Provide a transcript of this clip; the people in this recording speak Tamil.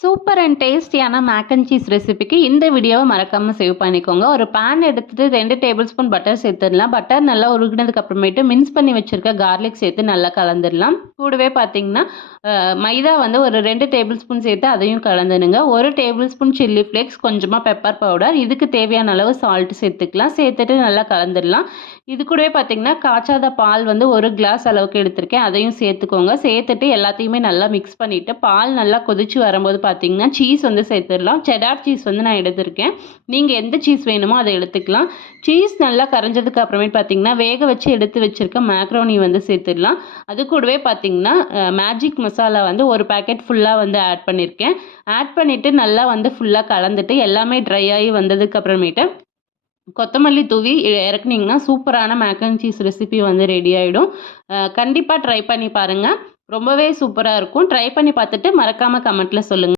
சூப்பர் அண்ட் டேஸ்டியான மேக் அண்ட் சீஸ் ரெசிபிக்கு இந்த வீடியோவை மறக்காமல் சேவ் பண்ணிக்கோங்க. ஒரு பேன் எடுத்துகிட்டு 2 டேபிள் ஸ்பூன் பட்டர் சேர்த்துடலாம். பட்டர் நல்லா உருகினதுக்கு அப்புறமேட்டு மின்ஸ் பண்ணி வச்சுருக்க கார்லிக் சேர்த்து நல்லா கலந்துடலாம். கூடவே பார்த்தீங்கன்னா மைதா வந்து ஒரு 2 டேபிள் ஸ்பூன் சேர்த்து அதையும் கலந்துடுங்க. 1 டேபிள் ஸ்பூன் சில்லி ஃப்ளேக்ஸ், கொஞ்சமாக பெப்பர் பவுடர், இதுக்கு தேவையான அளவு சால்ட் சேர்த்துக்கலாம். சேர்த்துட்டு நல்லா கலந்துடலாம். இது கூடவே பார்த்தீங்கன்னா காய்ச்சாத பால் வந்து 1 கிளாஸ் அளவுக்கு எடுத்திருக்கேன், அதையும் சேர்த்துக்கோங்க. சேர்த்துட்டு எல்லாத்தையுமே நல்லா மிக்ஸ் பண்ணிவிட்டு பால் நல்லா கொதிச்சு வரும்போது பார்த்தீங்கன்னா சீஸ் வந்து சேர்த்துடலாம். செடார் சீஸ் வந்து நான் எடுத்திருக்கேன். நீங்கள் எந்த சீஸ் வேணுமோ அதை எடுத்துக்கலாம். சீஸ் நல்லா கரைஞ்சதுக்கு அப்புறமேட்டு பார்த்தீங்கன்னா வேக வச்சு எடுத்து வச்சுருக்க மேக்ரோனி வந்து சேர்த்துடலாம். அது கூடவே பார்த்தீங்கன்னா மேஜிக் மசாலா வந்து ஒரு பேக்கெட் ஃபுல்லாக வந்து ஆட் பண்ணியிருக்கேன். ஆட் பண்ணிவிட்டு நல்லா வந்து ஃபுல்லாக கலந்துட்டு எல்லாமே ட்ரை ஆகி வந்ததுக்கு அப்புறமேட்டு கொத்தமல்லி தூவி இறக்குனீங்கன்னா சூப்பரான மேக் அண்ட் சீஸ் ரெசிபி வந்து ரெடி ஆகிடும். கண்டிப்பாக ட்ரை பண்ணி பாருங்கள். ரொம்பவே சூப்பராக இருக்கும். ட்ரை பண்ணி பார்த்துட்டு மறக்காமல் கமெண்ட்டில் சொல்லுங்கள்.